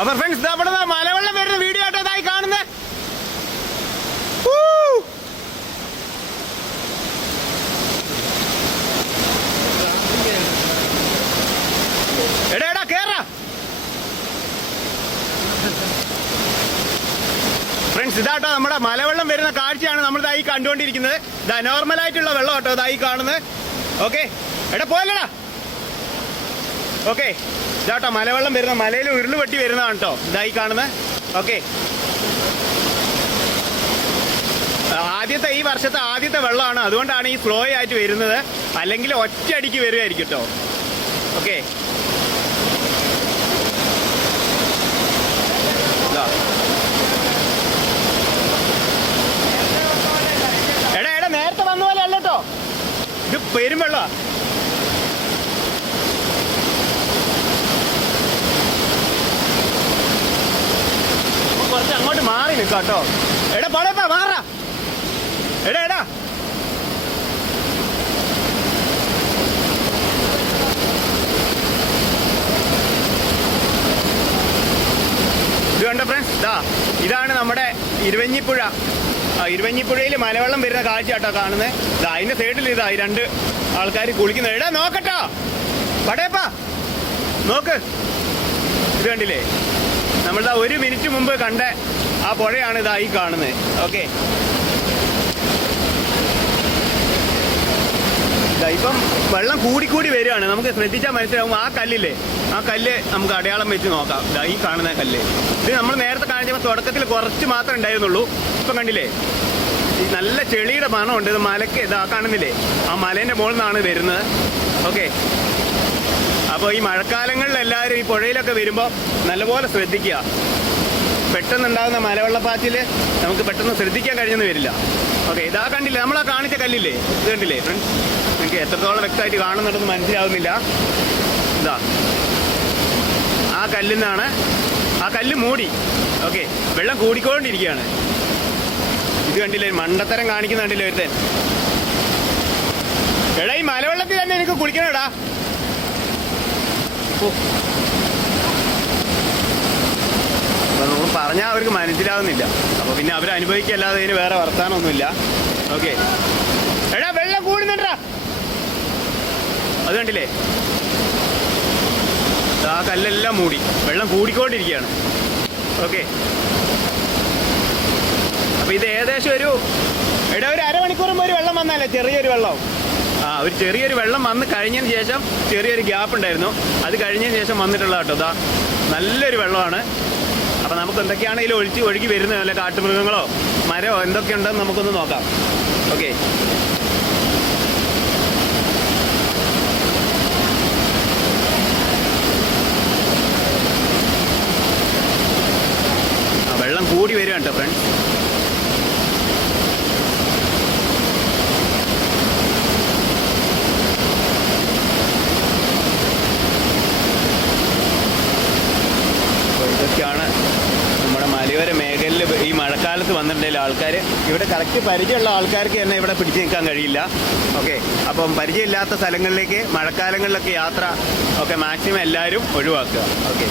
അപ്പൊ ഫ്രണ്ട്സ് അവിടെ മലവെള്ളം വരുന്ന വീഡിയോ ആട്ടോ ഇതായി കാണുന്നത് എടാ എടാ കേറ. ഫ്രണ്ട്സ് ഇതാട്ടോ നമ്മുടെ മലവെള്ളം വരുന്ന കാഴ്ചയാണ് നമ്മൾ ഇതായി കണ്ടുകൊണ്ടിരിക്കുന്നത്. ഇതാ നോർമലായിട്ടുള്ള വെള്ളം കേട്ടോ ഇതായി കാണുന്നത് ഓക്കെ എടാ പോയല്ലടാ. ഓക്കെ ഇതാട്ടോ മലവെള്ളം വരുന്ന മലയിൽ ഉരുൾ വെട്ടി വരുന്നതാണ് കേട്ടോ. ഇതായി കാണുന്നത് ഓക്കെ ആദ്യത്തെ ഈ വർഷത്തെ ആദ്യത്തെ വെള്ളമാണ്. അതുകൊണ്ടാണ് ഈ സ്ലോ ആയിട്ട് വരുന്നത്. അല്ലെങ്കിൽ ഒറ്റയടിക്ക് വരുമായിരിക്കും കേട്ടോ. ഓക്കെ എടാ എടാ നേരത്തെ വന്ന പോലെ അല്ലട്ടോ ഇത് പെരുമ്പെള്ള കുറച്ച് അങ്ങോട്ട് മാറി നിൽക്കാം കേട്ടോ. എടാ പടയപ്പ മാറാ എടാ എടാ. ഇത് കണ്ട ഫ്രണ്ട്സ് ഇതാ ഇതാണ് നമ്മുടെ ഇരുവഞ്ഞിപ്പുഴ. ഇരുവഞ്ഞിപ്പുഴയിൽ മലവെള്ളം വരുന്ന കാഴ്ച കേട്ടോ കാണുന്നത് ഇതാ അതിന്റെ സൈഡിൽ ഇതാ രണ്ട് ആൾക്കാർ കുളിക്കുന്നത്. എടാ നോക്കട്ടോ പടയപ്പാ നോക്ക്. ഇത് കണ്ടില്ലേ? നമ്മളിതാ ഒരു മിനിറ്റ് മുമ്പ് കണ്ട ആ പുഴയാണ് ഇതാ ഈ കാണുന്നത്. ഓക്കെ ഇപ്പം വെള്ളം കൂടിക്കൂടി വരികയാണ്. നമുക്ക് ശ്രദ്ധിച്ചാൽ മനസ്സിലാവും ആ കല്ലില്ലേ? ആ കല്ല് നമുക്ക് അടയാളം വെച്ച് നോക്കാം. ദാ ഈ കാണുന്ന കല്ല്. ഇത് നമ്മൾ നേരത്തെ കാണിച്ചപ്പോൾ തുടക്കത്തിൽ കുറച്ച് മാത്രമേ ഉണ്ടായിരുന്നുള്ളൂ. ഇപ്പം കണ്ടില്ലേ? ഈ നല്ല ചെളിയുടെ മണമുണ്ട്. ഇത് മലക്ക് ഇതാ കാണുന്നില്ലേ? ആ മലേന്റെ മുകളിൽ നിന്നാണ് വരുന്നത്. ഓക്കെ അപ്പോൾ ഈ മഴക്കാലങ്ങളിൽ എല്ലാവരും ഈ പുഴയിലൊക്കെ വരുമ്പോൾ നല്ലപോലെ ശ്രദ്ധിക്കുക. പെട്ടെന്നുണ്ടാകുന്ന മലവെള്ളപ്പാച്ചിൽ നമുക്ക് പെട്ടെന്ന് ശ്രദ്ധിക്കാൻ കഴിഞ്ഞെന്ന് വരില്ല ഓക്കെ ഇതാ കണ്ടില്ലേ? നമ്മളാ കാണിച്ച കല്ലില്ലേ? ഇത് കണ്ടില്ലേ? ഫ്രണ്ട്സ് നിങ്ങൾക്ക് എത്രത്തോളം വ്യക്തമായിട്ട് കാണുന്നുണ്ടെന്ന് മനസ്സിലാവുന്നില്ല. ഇതാ. ആ കല്ലിൽ നിന്നാണ് ആ കല്ല് മൂടി. ഓക്കെ വെള്ളം കൂടിക്കൊണ്ടിരിക്കുകയാണ്. ഇത് കണ്ടില്ലേ? മണ്ടത്തരം കാണിക്കുന്ന കണ്ടില്ലേ ഒരുത്തൻ. എടാ ഈ മലവെള്ളത്തിൽ തന്നെ എനിക്ക് കുളിക്കണടാ. ഓ. നമ്മൾ പറഞ്ഞാൽ അവർക്ക് മനസ്സിലാവുന്നില്ല. അപ്പോൾ പിന്നെ അവർ അനുഭവിക്കല്ലാതെ ഇതിന് വേറെ വർത്താനമൊന്നുമില്ല ഓക്കെ. എടാ വെള്ളം കൂടുന്നുണ്ടാ അത് കണ്ടില്ലേ? ആ കല്ലെല്ലാം മൂടി. വെള്ളം കൂടിക്കൊണ്ടിരിക്കുകയാണ്. ഓക്കെ. അപ്പൊ ഇത് ഏകദേശം ഒരു എടാ ഒരു അരമണിക്കൂർ ഒരു വെള്ളം വന്നാലേ ചെറിയൊരു വെള്ളം ഒരു ചെറിയൊരു വെള്ളം വന്ന് കഴിഞ്ഞതിന് ശേഷം ചെറിയൊരു ഗ്യാപ്പ് ഉണ്ടായിരുന്നു. അത് കഴിഞ്ഞതിന് ശേഷം വന്നിട്ടുള്ള കേട്ടോ നല്ലൊരു വെള്ളമാണ്. അപ്പോൾ നമുക്ക് എന്തൊക്കെയാണ് ഇതിൽ ഒഴിച്ച് ഒഴുകി വരുന്നത്? വല്ല കാട്ടുമൃഗങ്ങളോ മരമോ എന്തൊക്കെ ഉണ്ടെന്ന് നമുക്കൊന്ന് നോക്കാം. ഓക്കെ. വെള്ളം കൂടി വരിക കേട്ടോ ഫ്രണ്ട്സ് അപ്പോൾ ഇതൊക്കെയാണ് നമ്മുടെ മലയോര മേഖലയിൽ ഈ മഴക്കാലത്ത് വന്നിട്ടുണ്ടെങ്കിൽ ആൾക്കാർ ഇവിടെ കറക്റ്റ് പരിചയമുള്ള ആൾക്കാർക്ക് തന്നെ ഇവിടെ പിടിച്ചു നിൽക്കാൻ കഴിയില്ല. ഓക്കെ അപ്പം പരിചയമില്ലാത്ത സ്ഥലങ്ങളിലേക്ക് മഴക്കാലങ്ങളിലൊക്കെ യാത്ര ഒക്കെ മാക്സിമം എല്ലാവരും ഒഴിവാക്കുക. ഓക്കെ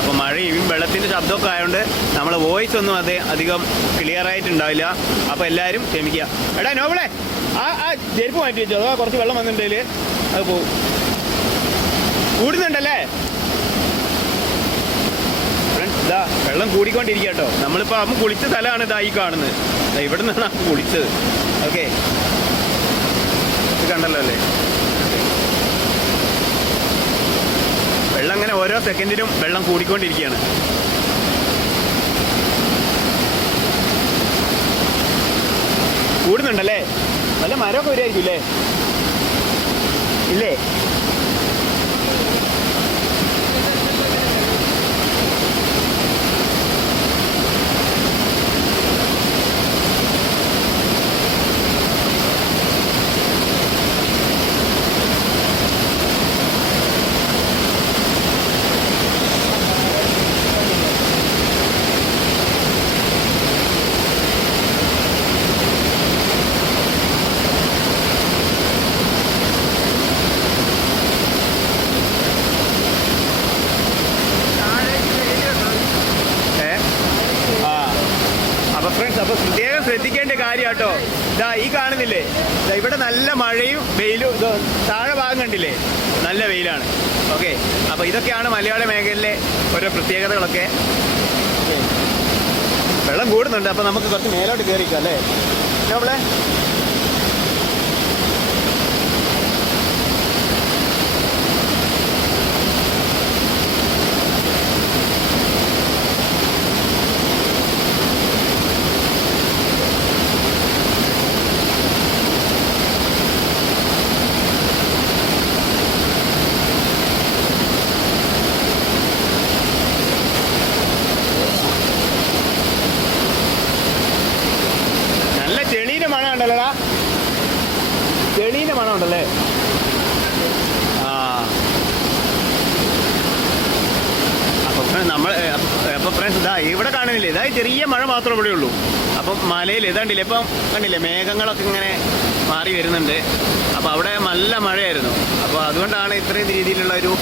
അപ്പോൾ മഴയും വെള്ളത്തിന്റെ ശബ്ദമൊക്കെ ആയതുകൊണ്ട് നമ്മൾ വോയിസ് ഒന്നും അത് അധികം ക്ലിയർ ആയിട്ടുണ്ടാവില്ല. അപ്പോൾ എല്ലാവരും ക്ഷമിക്കുക. എടാ നോബിളെ ആ ആ ചെരുപ്പ് മാറ്റി വെച്ചോ. കുറച്ച് വെള്ളം വന്നിട്ടുണ്ടെങ്കിൽ അത് പോവും. കൂടുന്നുണ്ടല്ലേ ഫ്രണ്ട്സ് ഇതാ വെള്ളം കൂടിക്കൊണ്ടിരിക്കുക കേട്ടോ. നമ്മളിപ്പോൾ അമ്മ കുളിച്ച സ്ഥലമാണ് ഇതായി കാണുന്നത്. ഇവിടെ നിന്നാണ് അമ്മ കുളിച്ചത്. ഓക്കെ. ഇത് കണ്ടല്ലോ അല്ലേ? വെള്ളം അങ്ങനെ ഓരോ സെക്കൻഡിലും വെള്ളം കൂടിക്കൊണ്ടിരിക്കുകയാണ്. കൂടുന്നുണ്ടല്ലേ? നല്ല മരമൊക്കെ വരുമായിരിക്കും അല്ലേ? ഇല്ലേ? കേട്ടോ ഇതാ ഈ കാണുന്നില്ലേ? ഇവിടെ നല്ല മഴയും വെയിലും താഴെ ഭാഗം കണ്ടില്ലേ? നല്ല വെയിലാണ്. ഓക്കെ. അപ്പൊ ഇതൊക്കെയാണ് മലയാള മേഖലയിലെ ഓരോ പ്രത്യേകതകളൊക്കെ. വെള്ളം കൂടുന്നുണ്ട് അപ്പൊ നമുക്ക് കുറച്ച് മേലോട്ട് കയറിക്കാം അല്ലേ? നമ്മളെ ചെളീന്റെ മണം ഉണ്ടല്ലേ അപ്പൊ നമ്മൾ അപ്പൊ ഫ്രണ്ട്സ് ഇതാ ഇവിടെ കാണുന്നില്ലേ? ഇതായി ചെറിയ മഴ മാത്രമേ ഇവിടെ ഉള്ളൂ. അപ്പം മലയിൽ ഇതാണ്ടില്ലേ ഇപ്പം കണ്ടില്ലേ മേഘങ്ങളൊക്കെ ഇങ്ങനെ മാറി വരുന്നുണ്ട്. അപ്പൊ അവിടെ നല്ല മഴയായിരുന്നു. അപ്പോൾ അതുകൊണ്ടാണ് ഇത്രയും രീതിയിലുള്ള ഒരു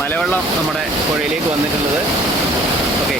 മലവെള്ളം നമ്മുടെ പുഴയിലേക്ക് വന്നിട്ടുള്ളത്. ഓക്കെ.